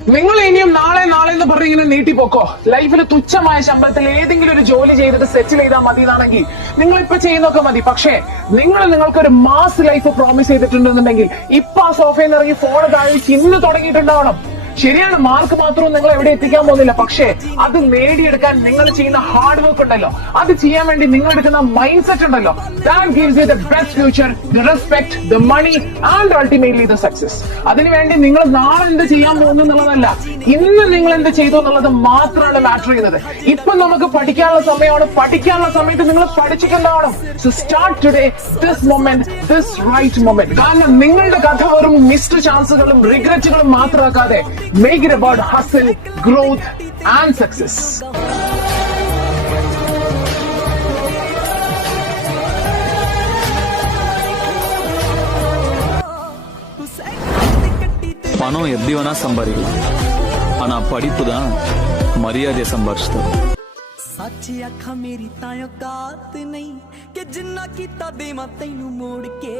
നിങ്ങൾ ഇനിയും നാളെ നാളെ എന്ന് പറഞ്ഞ് ഇങ്ങനെ നീട്ടിപ്പോക്കോ. ലൈഫിൽ തുച്ഛമായ ശമ്പളത്തിൽ ഏതെങ്കിലും ഒരു ജോലി ചെയ്തിട്ട് സെറ്റിൽ ചെയ്താൽ മതി എന്നാണെങ്കിൽ നിങ്ങൾ ഇപ്പൊ ചെയ്യുന്നൊക്കെ മതി. പക്ഷേ നിങ്ങൾക്കൊരു മാസ് ലൈഫ് പ്രോമിസ് ചെയ്തിട്ടുണ്ടെന്നുണ്ടെങ്കിൽ ഇപ്പൊ ആ സോഫയിൽ നിന്ന് ഇറങ്ങി ഫോൺ താഴെ ഇന്ന് തുടങ്ങിയിട്ടുണ്ടാവണം. ശരിയാണ്, മാർക്ക് മാത്രവും നിങ്ങൾ എവിടെ എത്തിക്കാൻ പോകുന്നില്ല. പക്ഷേ അത് നേടിയെടുക്കാൻ നിങ്ങൾ ചെയ്യുന്ന ഹാർഡ് വർക്ക് ഉണ്ടല്ലോ, അത് ചെയ്യാൻ വേണ്ടി നിങ്ങൾ എടുക്കുന്ന മൈൻഡ് സെറ്റ് ഉണ്ടല്ലോ, that gives you the best future, the respect, the money and ultimately the success. അതിനുവേണ്ടി നിങ്ങൾ നാളെ എന്ത് ചെയ്യാൻ പോകുന്നു എന്നുള്ളതല്ല, ഇന്ന് നിങ്ങൾ എന്ത് ചെയ്തു എന്നുള്ളത് മാത്രമാണ് മാറ്റർ ചെയ്യുന്നത്. ഇപ്പൊ നമുക്ക് പഠിക്കാനുള്ള സമയമാണ്, പഠിക്കാനുള്ള സമയത്ത് നിങ്ങൾ പഠിച്ചിട്ടുണ്ടാവണം. So start today, this moment, this right moment. കാരണം നിങ്ങളുടെ കഥ വെറും മിസ്ഡ് ചാൻസുകളും റിഗ്രറ്റുകളും മാത്രമാക്കാതെ make it about hustle, growth and success. பணம் எப்படி வேணா சம்பாதிக்கலாம், ஆனா படிப்பு தான் மரியாதையை சம்பாதிச்சுது. ਸੱਚੀ ਅੱਖਾਂ ਮੇਰੀ ਤਾਂ ਔਕਾਤ ਨਹੀਂ ਕਿ ਜਿੰਨਾ ਕੀਤਾ ਦੇਵਾਂ ਤੈਨੂੰ ਮੋੜ ਕੇ।